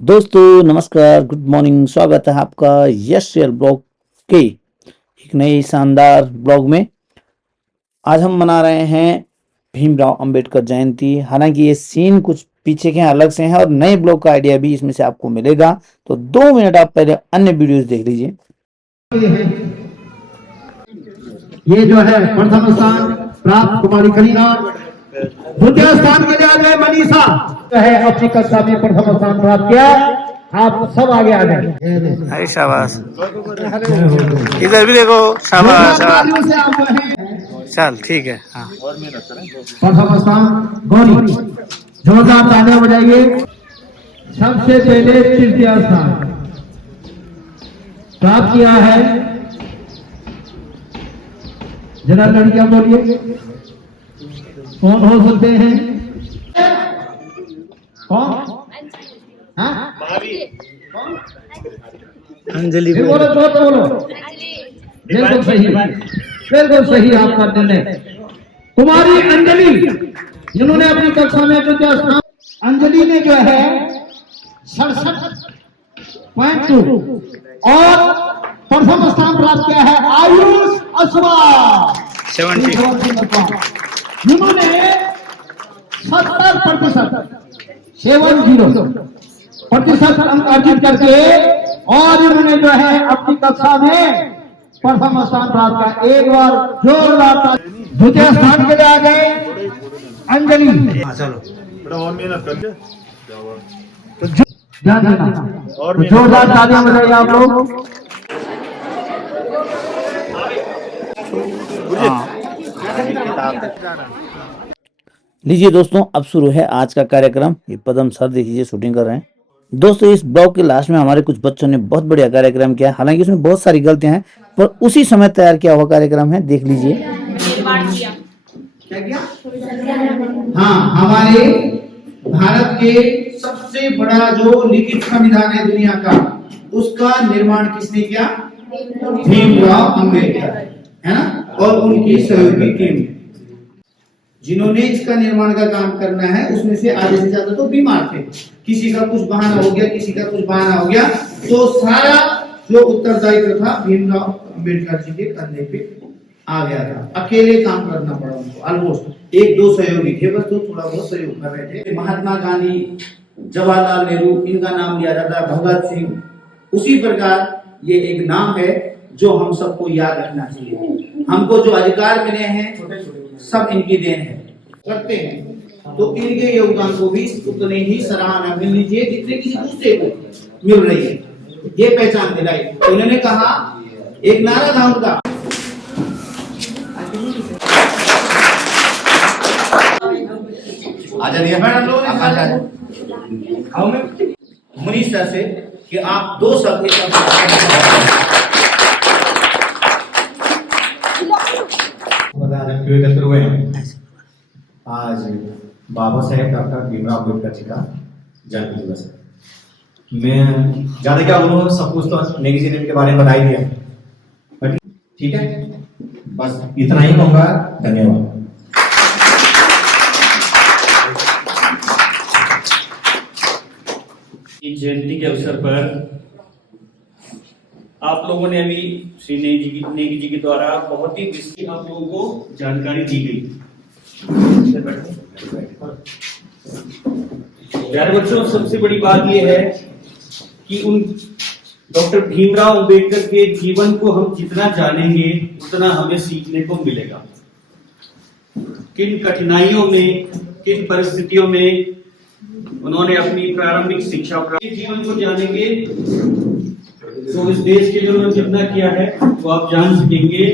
दोस्तों नमस्कार, good morning. स्वागत है आपका यश शेयर ब्लॉग के एक नए शानदार ब्लॉग में। आज हम मना रहे हैं भीमराव अंबेडकर जयंती। हालांकि ये सीन कुछ पीछे के अलग से हैं और नए ब्लॉग का आइडिया भी इसमें से आपको मिलेगा, तो 2 मिनट आप पहले अन्य वीडियोस देख लीजिए। ये जो है प्रथम स्थान प्राप्त कुमारी करीना, द्वितीय स्थान के लिए आ गए मनीषा, जो है अपनी कक्षा में प्रथम स्थान प्राप्त किया। आप सब आगे आ जाए। अरे शाबाश, इधर भी देखो। शाबाश चल ठीक है। हाँ, प्रथम स्थान गौरी, जोरदार तालियां बजाइए। सबसे पहले तृतीय स्थान प्राप्त किया है, जरा लड़कियां बोलिए कौन हो सकते हैं? कौन? अंजलि बोलो, जोर बोलो। बिल्कुल सही, बिल्कुल सही आपका निर्णय। कुमारी अंजलि, जिन्होंने अपनी कक्षा में द्वितीय स्थान, अंजलि ने जो है 67.2 और प्रथम स्थान प्राप्त किया है आयुष अश्वा 70, जिन्होंने 70% अंक अर्जित करके और इन्होंने जो है अपनी कक्षा में प्रथम स्थान प्राप्त किया। एक बार जोरदार। द्वितीय स्थान के लिए आ गए अंजलि। चलो थोड़ा और मेहनत करके ध्यान देना, जोरदार तालियां बजाइए आप लोग। लीजिए दोस्तों, अब शुरू है आज का कार्यक्रम। ये पदम सर देखिए शूटिंग कर रहे हैं। दोस्तों, इस ब्लॉग के लास्ट में हमारे कुछ बच्चों ने बहुत बढ़िया कार्यक्रम किया। हालांकि इसमें बहुत सारी गलतियां हैं, पर उसी समय तैयार किया हुआ कार्यक्रम है, देख लीजिए। क्या किया? हाँ, हमारे भारत के सबसे बड़ा जो लिखित संविधान है दुनिया का, उसका निर्माण किसने किया? भीमराव अंबेडकर, है ना? और उनकी सहयोगी टीम, जिन्होंने इसका निर्माण का काम करना है, उसमें से आधे से ज्यादा तो बीमार थे। किसी का कुछ बहाना हो गया, किसी का कुछ बहाना हो गया, तो सारा जो उत्तरदायित्व था भीमराव अंबेडकर जी के कंधे पे आ गया था। अकेले काम करना पड़ा उनको। ऑलमोस्ट 1-2 सहयोगी थे बस, तो थोड़ा बहुत सहयोग कर रहे थे। महात्मा गांधी, जवाहरलाल नेहरू, इनका नाम लिया जाता है, भगत सिंह। उसी प्रकार ये एक नाम है जो हम सबको याद रखना चाहिए। हमको जो अधिकार मिले हैं सब इनकी देन है, करते हैं, तो इनके योगदान को भी उतनी ही सराहना मिलनी चाहिए जितने किसी दूसरे को मिल रही है। ये पहचान दिलाई। तो उन्होंने कहा, एक नारा था उनका, आजा दिया मैडम लोग मनीषा से कि आप 2 शब्द एकत्र हुए हैं। आज बाबा साहेब डॉक्टर भीमराव अम्बेडकर जी का जन्म दिवस है। मैं ज्यादा क्या बोलूँ, सब कुछ तो नेगी जी ने इनके बारे में बता ही दिया, बट ठीक है, बस इतना ही कहूँगा। धन्यवाद। इस जयंती के अवसर पर आप लोगों ने अभी श्री नेगी जी के द्वारा बहुत ही विस्तृत आप लोगों को जानकारी दी गई। प्यारे बच्चों, सबसे बड़ी बात यह है कि उन डॉक्टर भीमराव अंबेडकर के जीवन को हम जितना जानेंगे उतना हमें सीखने को मिलेगा। किन कठिनाइयों में, किन परिस्थितियों में उन्होंने अपनी प्रारंभिक शिक्षा प्राप्त, जीवन को जानेंगे तो इस देश के लिए उन्होंने जितना किया है वो आप जान सकेंगे।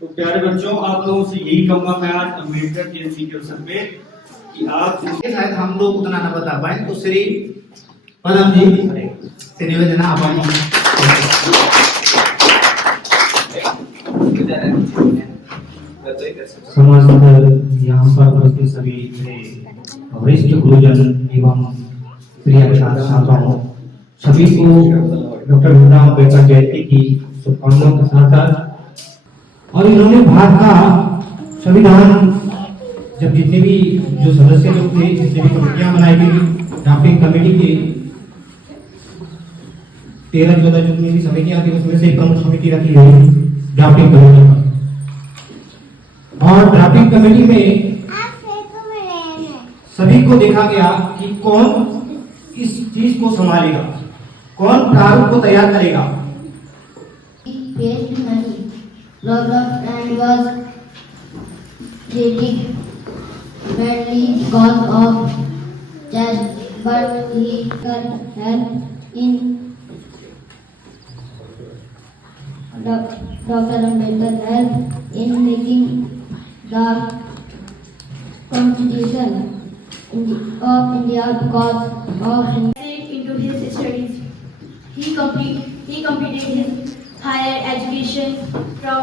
तो प्यारे बच्चों, आप लोगों से यही कहूंगा मैं आज अम्बेडकर जयंती के अवसर पे कि आप, शायद हम लोग उतना न बता पाए, तो श्री पदम जी से निवेदन आप समस्त यहाँ पर उपस्थित सभी मेरे वरिष्ठ गुरुजन एवं प्रिय छात्र छात्राओं सभी को डॉक्टर भीमराव अम्बेडकर जयंती की शुभकामनाओं के साथ साथ, और इन्होंने भारत का संविधान, जब जितने भी जो सदस्य लोग थे, जितने भी कमेटियां बनाई गई, ड्राफ्टिंग कमेटी के 13-14 जून में भी समितियां थी, उसमें से प्रमुख समिति रखी गई ड्राफ्टिंग कमेटी पर। और ड्राफ्टिंग कमेटी में सभी को देखा गया कि कौन इस चीज को संभालेगा, कौन प्रारूप को तैयार करेगा। faced many problems and was critiqued mainly because of that, but he could help in Dr. Ambedkar helped in making the Constitution of India because of into his studies. He completed his higher education from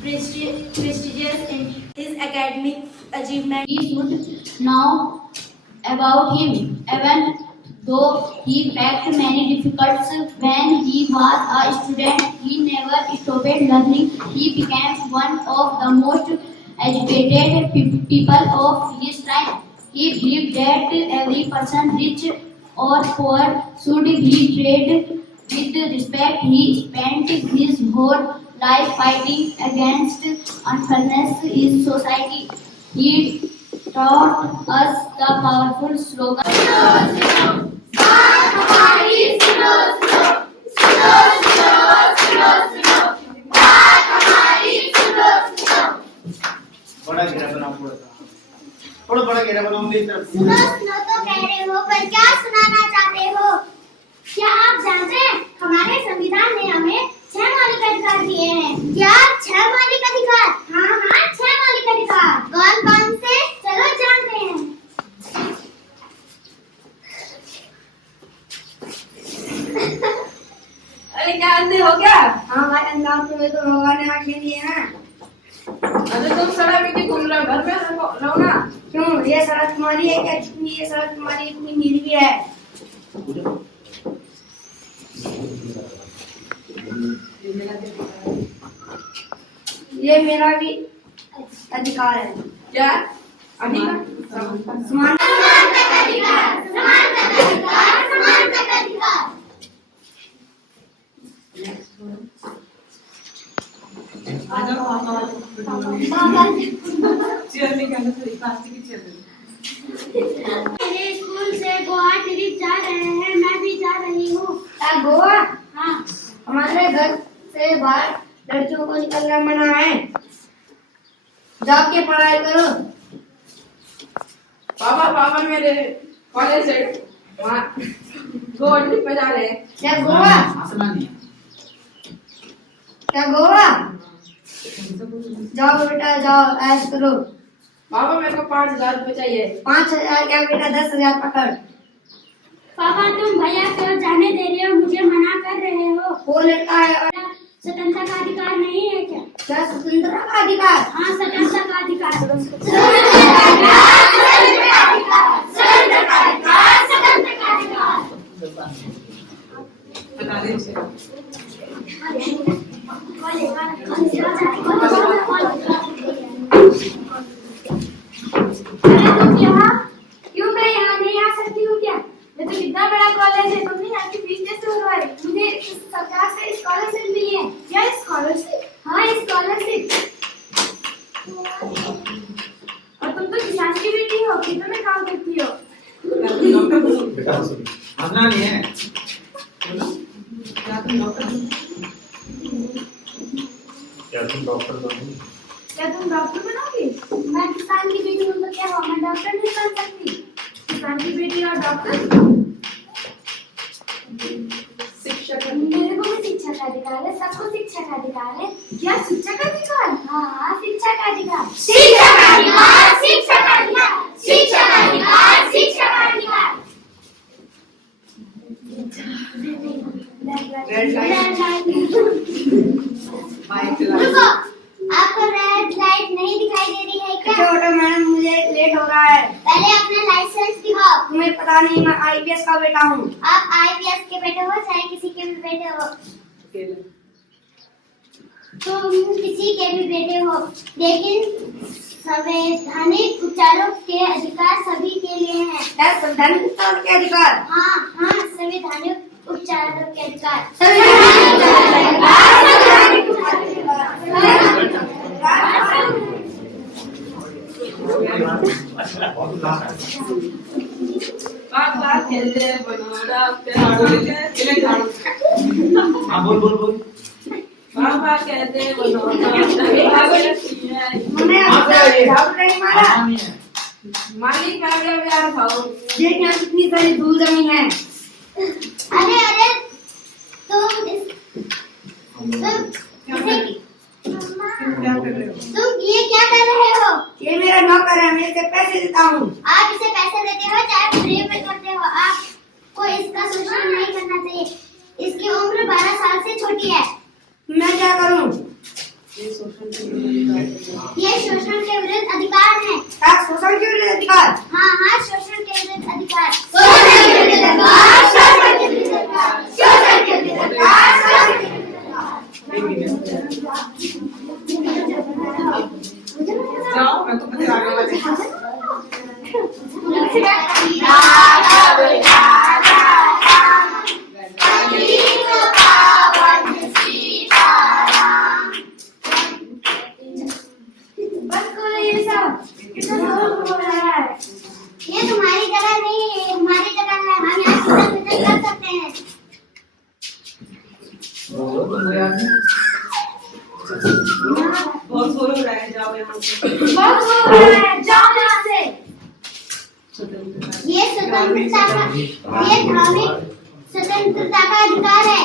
prestigious and his academic achievement. we should know about him, even though he faced many difficulties when he was a student. He never stopped learning. He became one of the most educated people of his time. He believed that every person, rich or poor, should be treated with respect. He spent his whole life fighting against unfairness in society. He taught us the powerful slogan. बड़ा घेरा बनाओ, थोड़ा बड़ा घेरा बनाओ मेरी तरफ। सुनो सुनो तो कह रहे हो, पर क्या सुनाना चाहते हो? क्या आप जानते हैं हमारे संविधान ने हमें 6 मौलिक अधिकार दिए हैं। क्या 6 मौलिक अधिकार? हाँ हाँ 6 मौलिक अधिकार। कौन कौन से? चलो जानते हैं। अरे क्या अंधे हो क्या? हाँ भाई अंदाज तुम्हें तो भगवान ने आंखें दिए हैं। अरे तुम सड़क पे घूम रहे हो, घर में रहो ना। क्यों? ये सड़क तुम्हारी है क्या? जितनी ये सड़क तुम्हारी इतनी मेरी भी है। ये मेरा भी अधिकार है। क्या अधिकार? समान तक अधिकार, समान तक अधिकार, समान तक अधिकार। मेरे स्कूल से गोवा ट्रिप जा रहे हैं, मैं भी जा रही हूँ। गोवा? हाँ। हमारे घर से बाहर लड़कियों को निकलना मना है। जाके पढ़ाई करो। पापा मेरे कॉलेज से वहाँ गोवा ट्रिप पे जा रहे हैं। क्या गोवा? क्या गोवा? जाओ बेटा जाओ, ऐश करो। पापा मेरे को 5,000 रुपए चाहिए। 5,000 क्या बेटा, 10,000 पकड़। पापा तुम भैया को जाने दे रहे हो, मुझे मना कर रहे हो। वो लड़का है और स्वतंत्रता का अधिकार नहीं है क्या? क्या स्वतंत्रता का अधिकार? हाँ स्वतंत्रता का अधिकार। क्यों मैं यहाँ नहीं आ सकती हूँ क्या? ये तो कितना बड़ा कॉलेज है, तुमने यहाँ की फीस कैसे भरवाई? मुझे सरकार से स्कॉलरशिप मिली है। क्या स्कॉलरशिप? हाँ स्कॉलरशिप। और तुम तो किसान की बेटी हो, खेतों में काम करती हो। अपना नहीं है। क्या तुम डॉक्टर बनोगी? मैं किसान की बेटी हूँ तो क्या हो, मैं डॉक्टर नहीं बन सकती? किसान की बेटी और डॉक्टर? शिक्षक। मेरे को भी शिक्षा का अधिकार है, सबको शिक्षा का अधिकार है। क्या शिक्षा का अधिकार? हाँ शिक्षा का अधिकार। शिक्षा का अधिकार, शिक्षा का अधिकार, शिक्षा का अधिकार, शिक्षा का अधिकार। रुको, आपको रेड लाइट नहीं दिखाई दे रही है क्या? छोटा मैडम मुझे लेट हो रहा है। पहले अपना लाइसेंस दिखाओ। तुम्हें पता नहीं मैं आईपीएस का बेटा हूँ। आप आईपीएस के बेटे हो चाहे किसी के भी बेटे हो, तुम किसी के भी बेटे हो, लेकिन संवैधानिक उपचारों के अधिकार सभी के लिए हैं। क्या संवैधानिक उपचारों के अधिकार? हाँ हाँ संवैधानिक उपचार उपचारों के अधिकार। बात बात खेलते हैं बनोड़ा खेले झाड़ू हाँ बोल बोल बोल बाबा कहते हैं बनोड़ा मालिक आ गया यार खाओ ये क्या कितनी सारी धूल जमी है। अरे अरे तुम ये क्या कर रहे हो? ये मेरा नौकर है, मैं इसे पैसे देता हूँ। आप इसे पैसे देते हो चाहे फ्री में करते हो, आपको इसका शोषण नहीं करना चाहिए। इसकी उम्र 12 साल से छोटी है। मैं क्या करूँ? ये शोषण के विरुद्ध अधिकार है। शोषण के विरुद्ध अधिकार। हाँ हाँ, शोषण के विरुद्ध अधिकार। शोषण के विरुद्ध अधिकार। शोषण के विरुद्ध अधिकार। शोषण के विरुद्ध अधिकार। शोषण के विरुद्ध अधिकार। जाओ, मैं तो मुझे आगे बढ़े। ये तुम्हारी जगह नहीं है, ये हमारी जगह है। हम यहाँ कीर्तन विर्तन कर सकते हैं। बहुत शोर हो रहा है, जाओ यहाँ से। बहुत शोर हो रहा है, जाओ यहाँ से। ये स्वतंत्रता का, ये धार्मिक स्वतंत्रता का अधिकार है।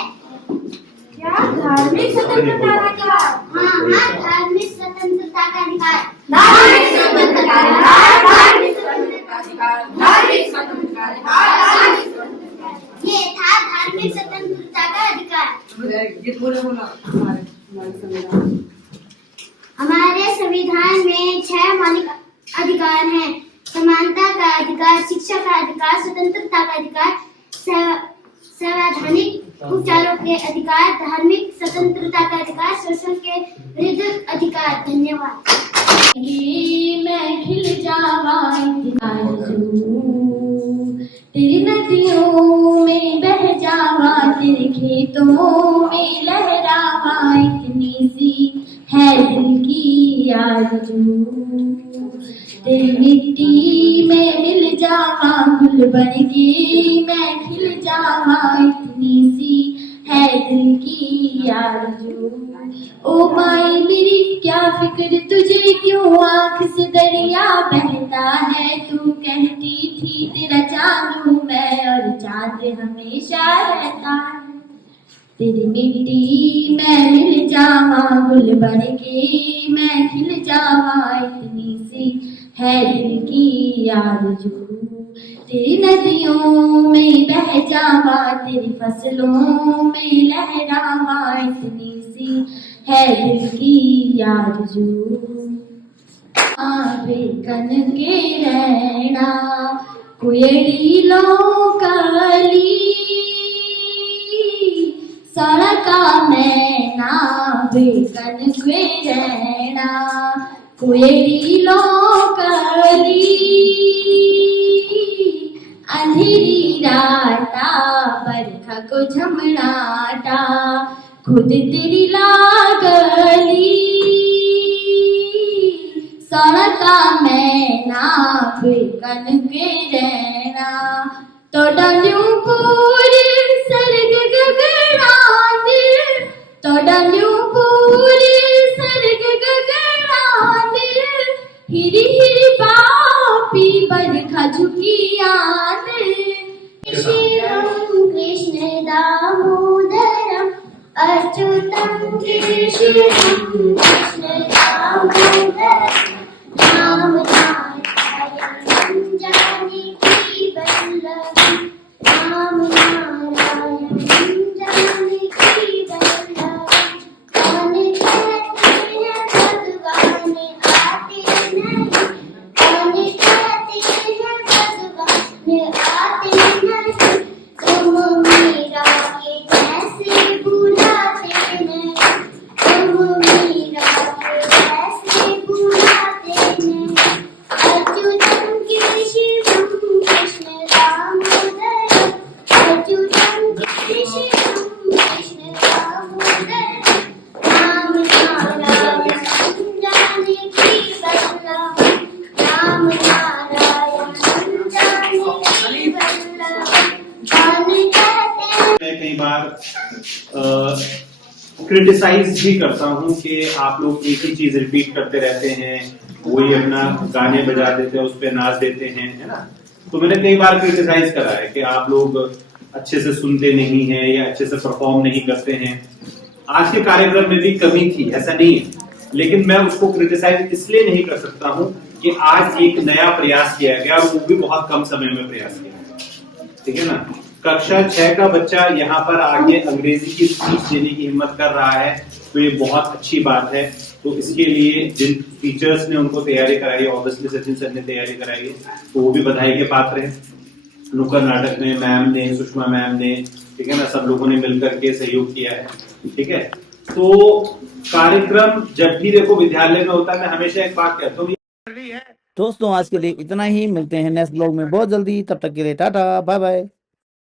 क्या धार्मिक स्वतंत्रता का अधिकार? हाँ हाँ, धार्मिक स्वतंत्रता का अधिकार। धार्मिक स्वतंत्रता का अधिकार। धार्मिक स्वतंत्रता का अधिकार। धार्मिक स्वतंत्रता का अधिकार। ये था धार्मिक स्वतंत्रता का अधिकार। ये बोलो हमारे संविधान। हमारे संविधान में 6 मौलिक अधिकार हैं। समानता का अधिकार, शिक्षा का अधिकार, स्वतंत्रता का अधिकार, संवैधानिक उपचारों के अधिकार, धार्मिक स्वतंत्रता का अधिकार, शोषण के विरुद्ध अधिकार। धन्यवाद। मैं खिल जावा तेरी नदियों में बह जावा, तेरे खेतों में लहरावा, इतनी सी है दिल की आरज़ू। तेरी मिट्टी में मिल जावा, गुल बन के मैं खिल जावा, इतनी सी है दिल की आरज़ू। ओ माई मेरी क्या फिक्र तुझे, क्यों आँख से दरिया बहता है। तू कहती थी तेरा चांद हूँ मैं, और चांद हमेशा रहता है। तेरी मिट्टी मैं मिल जावा, गुल बन के मैं खिल जावा, इतनी सी है दिल की आरज़ू। तेरी नदियों में बह जावा, तेरी फसलों में लहरावा, इतनी सी है दिल की आरज़ू। बेकन के रहना कुयड़ी लोकाली, सड़का में ना बेकन के रहना कुयड़ी लोकाली। अंधेरी राता बरखा को झमड़ाटा, खुद तेरी लागली। सड़का में ना बेकन के रहना, तो डल्यूं पूरी सर्ग गगनांदे, तो डल्यूं पूरी सर्ग गगनांदे। हिरी हिरी पापी बरखा झुकी आंदे। शिवं कृष्ण दामोदरम अच्युतं केशवं, कृष्ण दामोदरम नाम नारायणं जानकी वल्लभं। नाम नारायणं जानकी वल्लभं। कौन कहते हैं भगवान आते नहीं, कौन कहते हैं भगवान आते नहीं। तुम मीरा के कैसे बुलाते नहीं, तुम मीरा के कैसे बुलाते कई बार क्रिटिसाइज भी करता हूँ कि आप लोग एक ही चीज रिपीट करते रहते हैं, वही अपना गाने बजा देते हैं, उस पर नाच देते हैं, है ना। तो मैंने कई बार क्रिटिसाइज करा है कि आप लोग अच्छे से सुनते नहीं हैं या अच्छे से परफॉर्म नहीं करते हैं। आज के कार्यक्रम में भी कमी थी, ऐसा नहीं है, लेकिन मैं उसको क्रिटिसाइज इसलिए नहीं कर सकता हूँ कि आज एक नया प्रयास किया गया और वो भी बहुत कम समय में प्रयास किया गया, ठीक है ना। कक्षा 6 का बच्चा यहाँ पर आके अंग्रेजी की स्पीच देने की हिम्मत कर रहा है, तो ये बहुत अच्छी बात है। तो इसके लिए जिन टीचर्स ने उनको तैयारी कराई है, ऑब्वियसली सचिन सर ने तैयारी कराई है, तो वो भी बधाई के पात्र है। नुक्कड़ नाटक में मैम ने, सुषमा मैम ने, ठीक है ना, सब लोगों ने मिलकर के सहयोग किया है, ठीक है। तो कार्यक्रम जब भी देखो विद्यालय में होता है, मैं हमेशा एक बात कहता हूँ। दोस्तों आज के लिए इतना ही, मिलते हैं नेक्स्ट ब्लॉग में बहुत जल्दी, तब तक के लिए टाटा बाय बाय।